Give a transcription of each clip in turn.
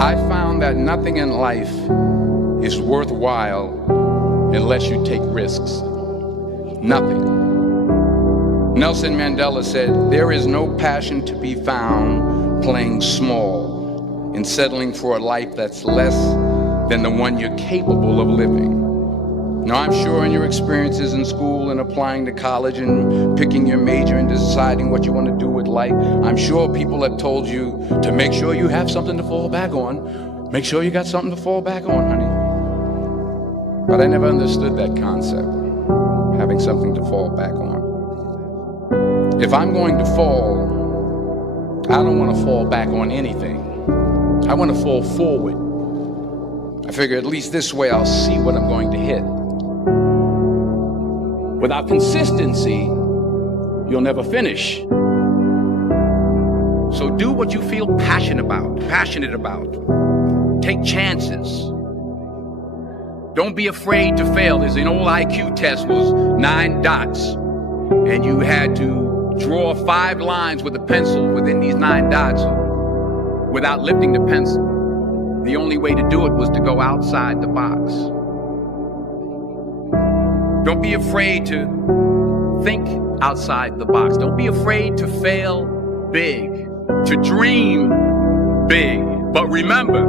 I found that nothing in life is worthwhile unless you take risks. Nothing. Nelson Mandela said, "There is no passion to be found playing small and settling for a life that's less than the one you're capable of living." Now, I'm sure in your experiences in school and applying to college and picking your major and deciding what you want to do with life, I'm sure people have told you to make sure you have something to fall back on. Make sure you got something to fall back on, honey. But I never understood that concept, having something to fall back on. If I'm going to fall, I don't want to fall back on anything. I want to fall forward. I figure at least this way I'll see what I'm going to hit. Without consistency, you'll never finish. So do what you feel passionate about. Take chances. Don't be afraid to fail. There's an old IQ test, was 9 dots, and you had to draw 5 lines with a pencil within these 9 dots without lifting the pencil. The only way to do it was to go outside the box. Don't be afraid to think outside the box. Don't be afraid to fail big, to dream big. But remember,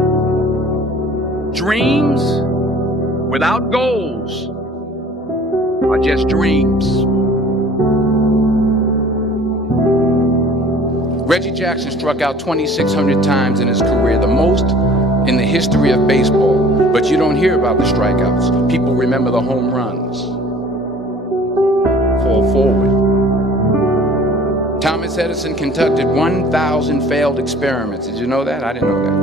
dreams without goals are just dreams. Reggie Jackson struck out 2,600 times in his career, the most in the history of baseball. But you don't hear about the strikeouts. People remember the home runs. Fall forward. Thomas Edison conducted 1,000 failed experiments. Did you know that? I didn't know that.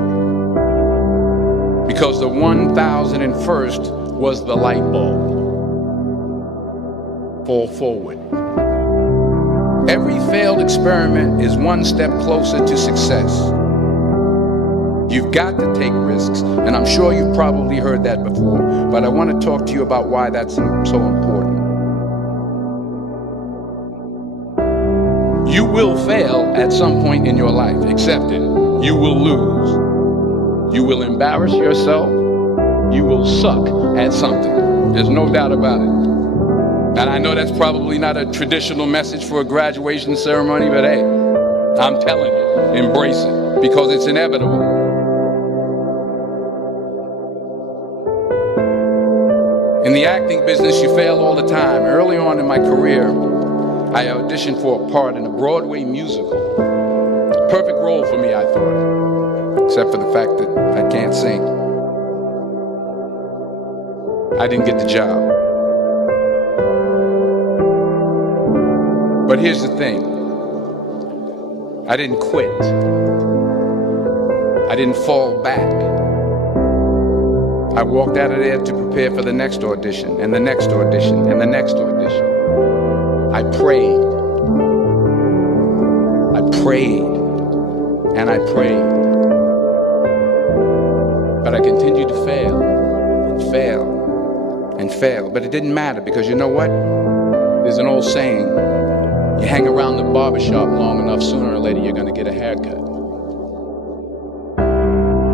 Because the 1,001st was the light bulb. Fall forward. Every failed experiment is one step closer to success. You've got to take risks, and I'm sure you've probably heard that before, but I want to talk to you about why that's so important. You will fail at some point in your life. Accept it. You will lose. You will embarrass yourself. You will suck at something. There's no doubt about it. And I know that's probably not a traditional message for a graduation ceremony, but hey, I'm telling you, embrace it, because it's inevitable. In the acting business, you fail all the time. Early on in my career, I auditioned for a part in a Broadway musical. Perfect role for me, I thought, except for the fact that I can't sing. I didn't get the job. But here's the thing. I didn't quit. I didn't fall back. I walked out of there to prepare for the next audition, and the next audition, and the next audition. I prayed. I prayed. And I prayed. But I continued to fail, and fail, and fail. But it didn't matter, because you know what? There's an old saying. You hang around the barbershop long enough, sooner or later you're going to get a haircut.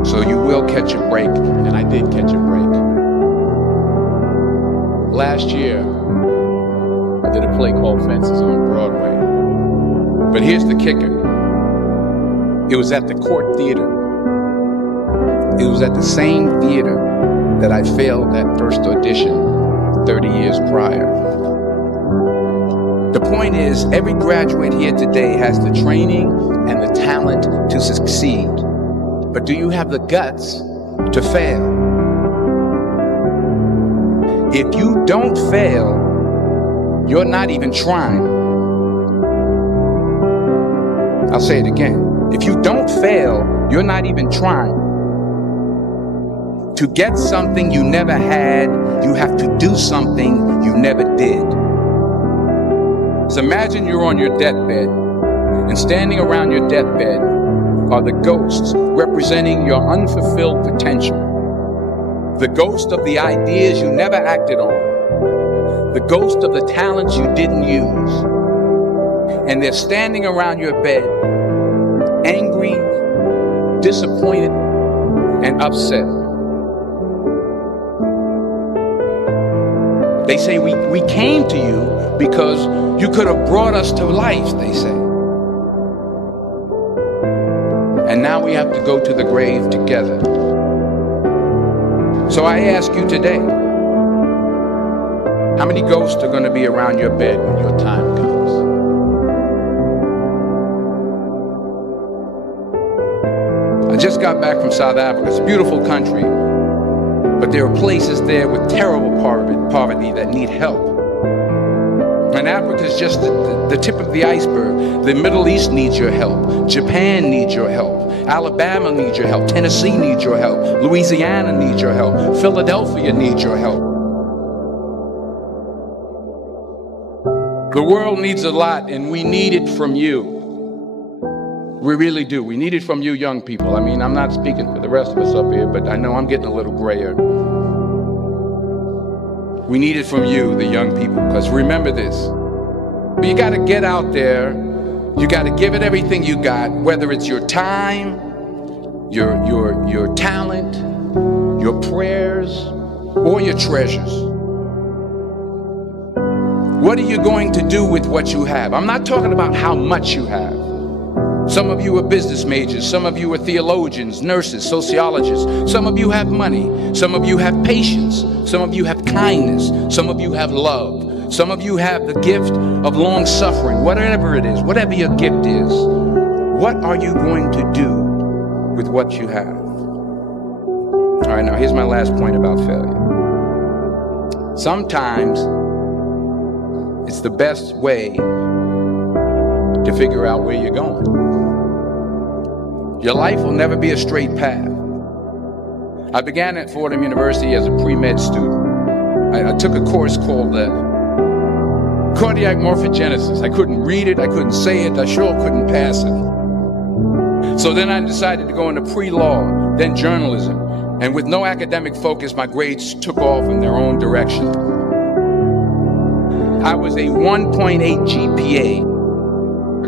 So you will catch a break, and I did catch a break. Last year, I did a play called Fences on Broadway. But here's the kicker. It was at the Court Theater. It was at the same theater that I failed that first audition 30 years prior. The point is, every graduate here today has the training and the talent to succeed. But do you have the guts to fail? If you don't fail, you're not even trying. I'll say it again. If you don't fail, you're not even trying. To get something you never had, you have to do something you never did. So imagine you're on your deathbed, and standing around your deathbed are the ghosts representing your unfulfilled potential. The ghost of the ideas you never acted on. The ghost of the talents you didn't use. And they're standing around your bed, angry, disappointed, and upset. They say we came to you because you could have brought us to life, they say. And now we have to go to the grave together. So I ask you today, how many ghosts are going to be around your bed when your time comes? I just got back from South Africa. It's a beautiful country, but there are places there with terrible poverty that need help. And Africa is just the tip of the iceberg. The Middle East needs your help. Japan needs your help. Alabama needs your help. Tennessee needs your help. Louisiana needs your help. Philadelphia needs your help. The world needs a lot, and we need it from you. We really do. We need it from you young people. I mean, I'm not speaking for the rest of us up here, but I know I'm getting a little grayer. We need it from you, the young people, because remember this. You got to get out there. You got to give it everything you got, whether it's your time, your talent, your prayers, or your treasures. What are you going to do with what you have? I'm not talking about how much you have. Some of you are business majors. Some of you are theologians, nurses, sociologists. Some of you have money. Some of you have patience. Some of you have kindness. Some of you have love. Some of you have the gift of long suffering. Whatever it is, whatever your gift is, what are you going to do with what you have? All right, now here's my last point about failure. Sometimes it's the best way to figure out where you're going. Your life will never be a straight path. I began at Fordham University as a pre-med student. I took a course called cardiac morphogenesis. I couldn't read it, I couldn't say it, I sure couldn't pass it. So then I decided to go into pre-law, then journalism. And with no academic focus, my grades took off in their own direction. I was a 1.8 GPA.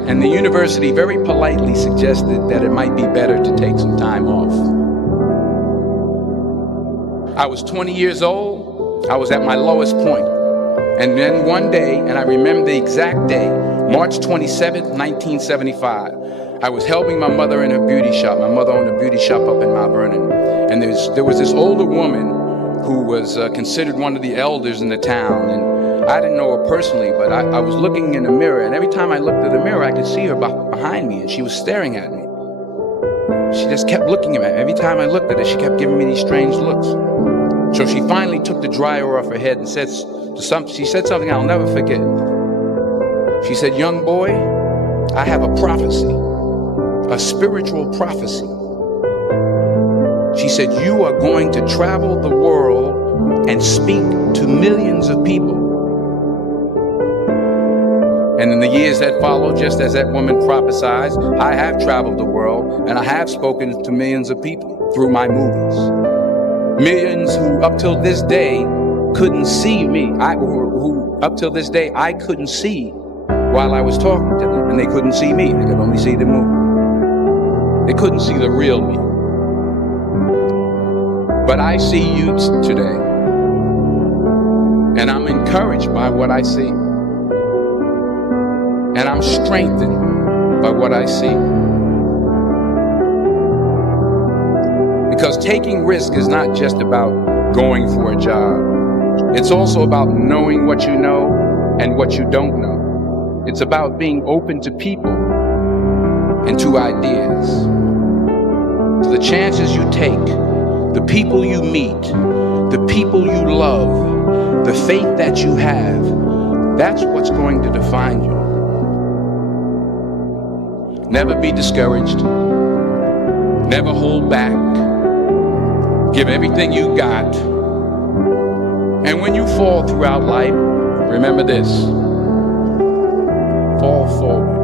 And the university very politely suggested that it might be better to take some time off. I was 20 years old. I was at my lowest point. And then one day, and I remember the exact day, March 27th, 1975, I was helping my mother in her beauty shop. My mother owned a beauty shop up in Mount Vernon. And there was this older woman who was considered one of the elders in the town. And I didn't know her personally, but I was looking in the mirror, and every time I looked at the mirror, I could see her behind me, and she was staring at me. She just kept looking at me. Every time I looked at her, she kept giving me these strange looks. So she finally took the dryer off her head and said something I'll never forget. She said, "Young boy, I have a prophecy, a spiritual prophecy." She said, "You are going to travel the world and speak to millions of people." And in the years that followed, just as that woman prophesied, I have traveled the world and I have spoken to millions of people through my movies. Millions who up till this day couldn't see me. Who up till this day I couldn't see while I was talking to them. And they couldn't see me. They could only see the movie. They couldn't see the real me. But I see you today. And I'm encouraged by what I see. And I'm strengthened by what I see. Because taking risk is not just about going for a job. It's also about knowing what you know and what you don't know. It's about being open to people and to ideas. To the chances you take, the people you meet, the people you love, the faith that you have, that's what's going to define you. Never be discouraged. Never hold back. Give everything you got. And when you fall throughout life, remember this: fall forward.